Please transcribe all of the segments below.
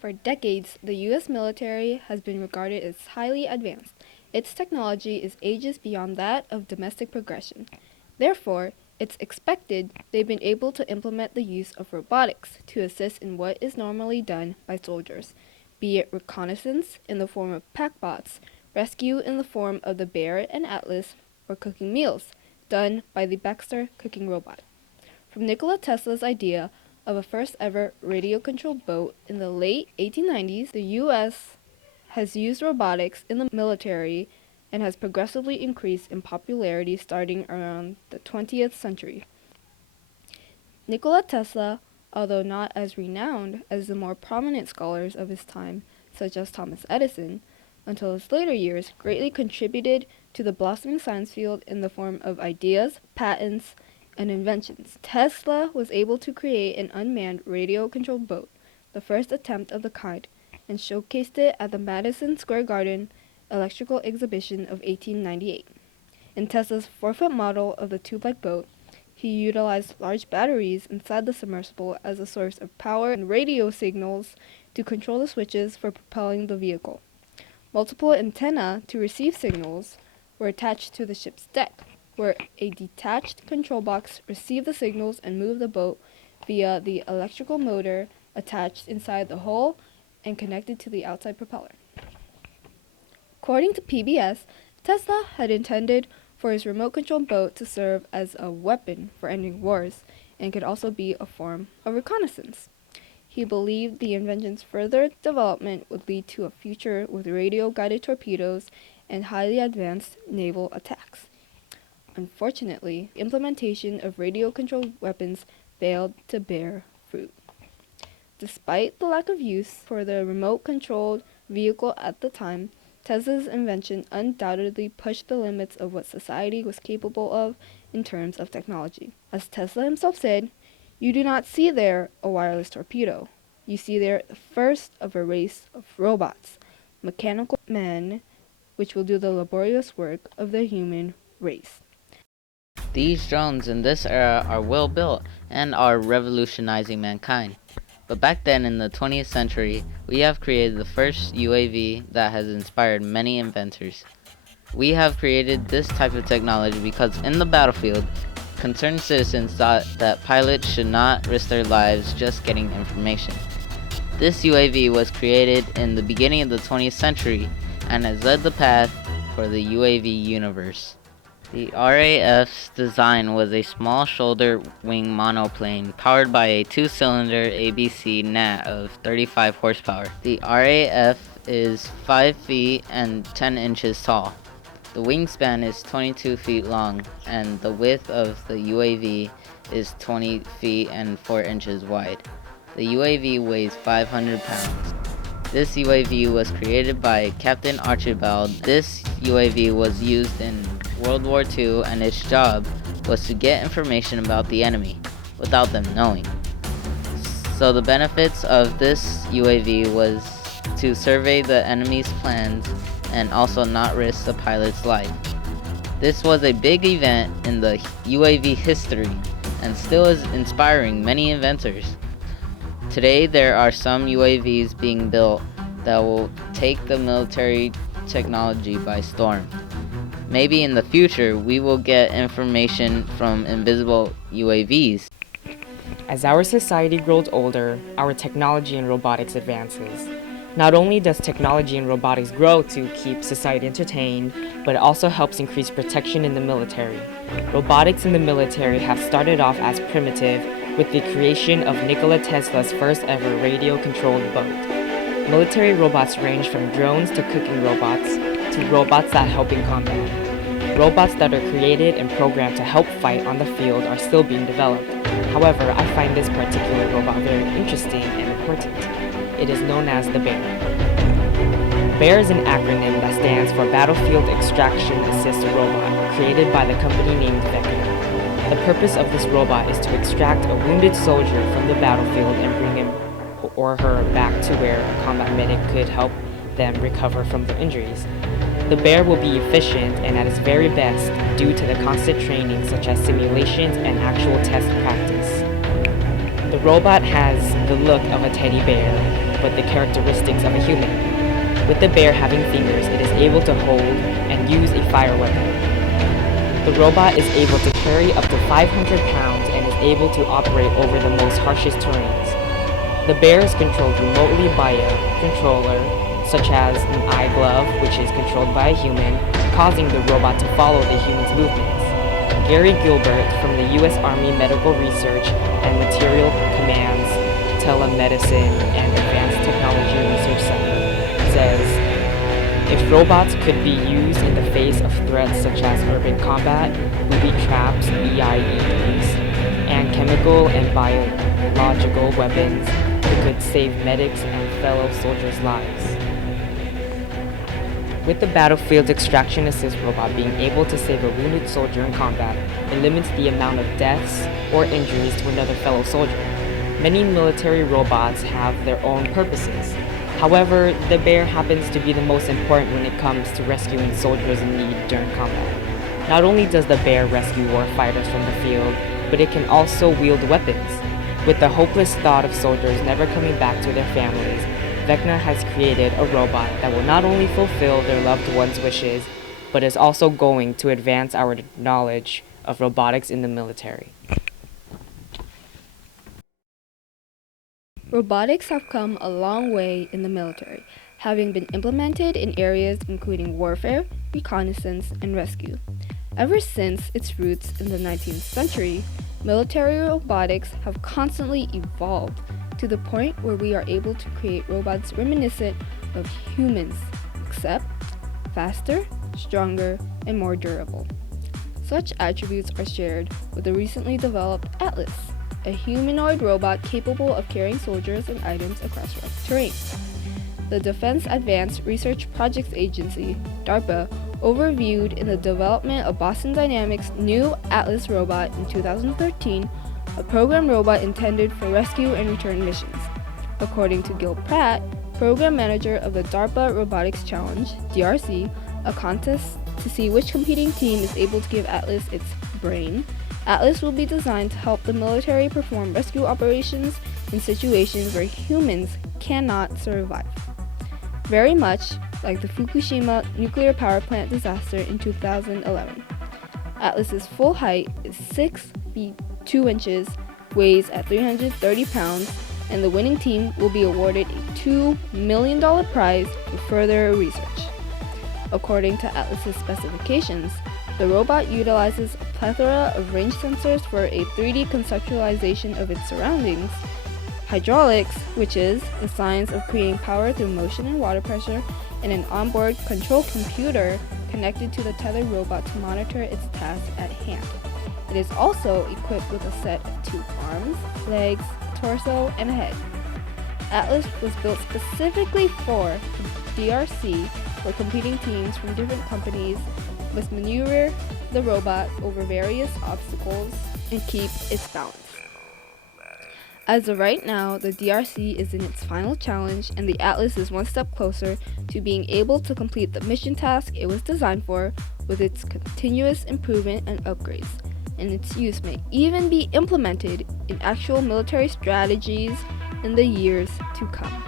For decades, the U.S. military has been regarded as highly advanced. Its technology is ages beyond that of domestic progression. Therefore, it's expected they've been able to implement the use of robotics to assist in what is normally done by soldiers, be it reconnaissance in the form of packbots, rescue in the form of the Bear and Atlas, or cooking meals, done by the Baxter cooking robot. From Nikola Tesla's idea of a first ever radio-controlled boat in the late 1890s, the U.S. has used robotics in the military and has progressively increased in popularity starting around the 20th century. Nikola Tesla, although not as renowned as the more prominent scholars of his time, such as Thomas Edison, until his later years greatly contributed to the blossoming science field in the form of ideas, patents, and inventions. Tesla was able to create an unmanned radio-controlled boat, the first attempt of the kind, and showcased it at the Madison Square Garden Electrical Exhibition of 1898. In Tesla's 4-foot model of the tube-like boat, he utilized large batteries inside the submersible as a source of power and radio signals to control the switches for propelling the vehicle. Multiple antennae to receive signals were attached to the ship's deck, where a detached control box received the signals and moved the boat via the electrical motor attached inside the hull and connected to the outside propeller. According to PBS, Tesla had intended for his remote-controlled boat to serve as a weapon for ending wars and could also be a form of reconnaissance. He believed the invention's further development would lead to a future with radio-guided torpedoes and highly advanced naval attacks. Unfortunately, the implementation of radio-controlled weapons failed to bear fruit. Despite the lack of use for the remote-controlled vehicle at the time, Tesla's invention undoubtedly pushed the limits of what society was capable of in terms of technology. As Tesla himself said, "You do not see there a wireless torpedo. You see there the first of a race of robots, mechanical men, which will do the laborious work of the human race." These drones in this era are well built and are revolutionizing mankind. But back then in the 20th century, we have created the first UAV that has inspired many inventors. We have created this type of technology because in the battlefield, concerned citizens thought that pilots should not risk their lives just getting information. This UAV was created in the beginning of the 20th century and has led the path for the UAV universe. The RAF's design was a small shoulder wing monoplane powered by a 2-cylinder ABC Nat of 35 horsepower. The RAF is 5 feet and 10 inches tall. The wingspan is 22 feet long, and the width of the UAV is 20 feet and 4 inches wide. The UAV weighs 500 pounds. This UAV was created by Captain Archibald. This UAV was used in World War II, and its job was to get information about the enemy without them knowing. So the benefits of this UAV was to survey the enemy's plans and also not risk the pilot's life. This was a big event in the UAV history and still is inspiring many inventors. Today there are some UAVs being built that will take the military technology by storm. Maybe in the future we will get information from invisible UAVs. As our society grows older, our technology and robotics advances. Not only does technology and robotics grow to keep society entertained, but it also helps increase protection in the military. Robotics in the military have started off as primitive with the creation of Nikola Tesla's first ever radio-controlled boat. Military robots range from drones to cooking robots to robots that help in combat. Robots that are created and programmed to help fight on the field are still being developed. However, I find this particular robot very interesting and important. It is known as the Bear. BEAR is an acronym that stands for Battlefield Extraction Assist Robot, created by the company named Vecna. The purpose of this robot is to extract a wounded soldier from the battlefield and bring him or her back to where a combat medic could help them recover from their injuries. The Bear will be efficient and at its very best due to the constant training such as simulations and actual test practice. The robot has the look of a teddy bear, but the characteristics of a human. With the bear having fingers, it is able to hold and use a fire weapon. The robot is able to carry up to 500 pounds and is able to operate over the most harshest terrains. The bear is controlled remotely by a controller, such as an eye glove, which is controlled by a human, causing the robot to follow the human's movements. Gary Gilbert from the U.S. Army Medical Research and Material Command's Telemedicine and Advanced Technology Research Center says, if robots could be used in the face of threats such as urban combat, booby traps, EIEs, and chemical and biological weapons, it could save medics and fellow soldiers' lives. With the Battlefield's Extraction Assist robot being able to save a wounded soldier in combat, it limits the amount of deaths or injuries to another fellow soldier. Many military robots have their own purposes. However, the bear happens to be the most important when it comes to rescuing soldiers in need during combat. Not only does the bear rescue warfighters from the field, but it can also wield weapons. With the hopeless thought of soldiers never coming back to their families, Vecna has created a robot that will not only fulfill their loved ones' wishes, but is also going to advance our knowledge of robotics in the military. Robotics have come a long way in the military, having been implemented in areas including warfare, reconnaissance, and rescue. Ever since its roots in the 19th century, military robotics have constantly evolved to the point where we are able to create robots reminiscent of humans, except faster, stronger, and more durable. Such attributes are shared with the recently developed Atlas, a humanoid robot capable of carrying soldiers and items across rough terrain. The Defense Advanced Research Projects Agency, DARPA, overviewed in the development of Boston Dynamics' new Atlas robot in 2013, a program robot intended for rescue and return missions. According to Gil Pratt, program manager of the DARPA Robotics Challenge, DRC, a contest to see which competing team is able to give Atlas its brain, Atlas will be designed to help the military perform rescue operations in situations where humans cannot survive. Very much like the Fukushima nuclear power plant disaster in 2011. Atlas's full height is 6 feet 2 inches, weighs at 330 pounds, and the winning team will be awarded a $2 million prize for further research. According to Atlas's specifications, the robot utilizes a plethora of range sensors for a 3D conceptualization of its surroundings, hydraulics, which is the science of creating power through motion and water pressure, and an onboard control computer connected to the tethered robot to monitor its tasks at hand. It is also equipped with a set of 2 arms, legs, torso, and a head. Atlas was built specifically for the DRC, where competing teams from different companies must maneuver the robot over various obstacles and keep its balance. As of right now, the DRC is in its final challenge, and the Atlas is one step closer to being able to complete the mission task it was designed for, with its continuous improvement and upgrades, and its use may even be implemented in actual military strategies in the years to come.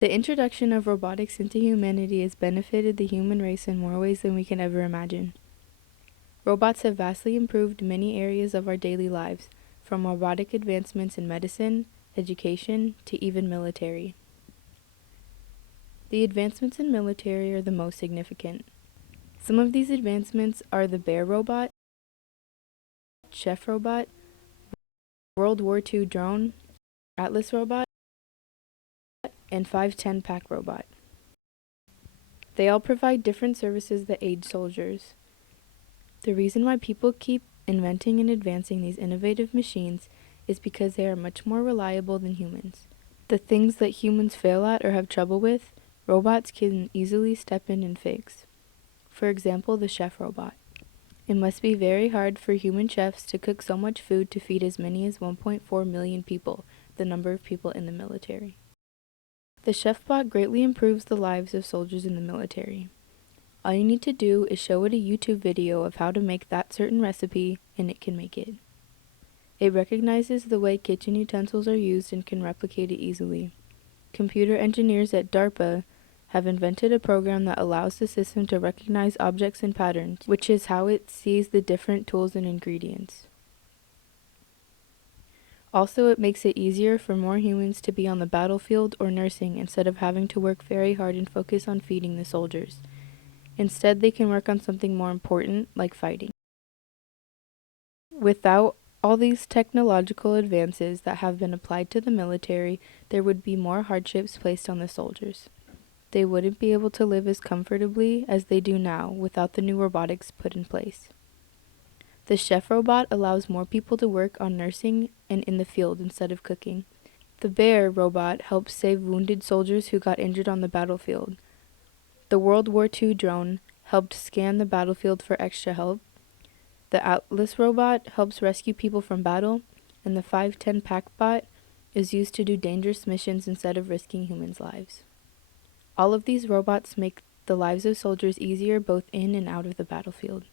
The introduction of robotics into humanity has benefited the human race in more ways than we can ever imagine. Robots have vastly improved many areas of our daily lives, from robotic advancements in medicine, education, to even military. The advancements in military are the most significant. Some of these advancements are the Bear robot, Chef robot, World War II drone, Atlas robot, and 510 Pack robot. They all provide different services that aid soldiers. The reason why people keep inventing and advancing these innovative machines is because they are much more reliable than humans. The things that humans fail at or have trouble with, robots can easily step in and fix. For example, the chef robot. It must be very hard for human chefs to cook so much food to feed as many as 1.4 million people, the number of people in the military. The chef bot greatly improves the lives of soldiers in the military. All you need to do is show it a YouTube video of how to make that certain recipe, and it can make it. It recognizes the way kitchen utensils are used and can replicate it easily. Computer engineers at DARPA have invented a program that allows the system to recognize objects and patterns, which is how it sees the different tools and ingredients. Also, it makes it easier for more humans to be on the battlefield or nursing instead of having to work very hard and focus on feeding the soldiers. Instead, they can work on something more important, like fighting. Without all these technological advances that have been applied to the military, there would be more hardships placed on the soldiers. They wouldn't be able to live as comfortably as they do now without the new robotics put in place. The chef robot allows more people to work on nursing and in the field instead of cooking. The bear robot helps save wounded soldiers who got injured on the battlefield. The World War II drone helped scan the battlefield for extra help. The Atlas robot helps rescue people from battle, and the 510 Packbot is used to do dangerous missions instead of risking humans' lives. All of these robots make the lives of soldiers easier both in and out of the battlefield.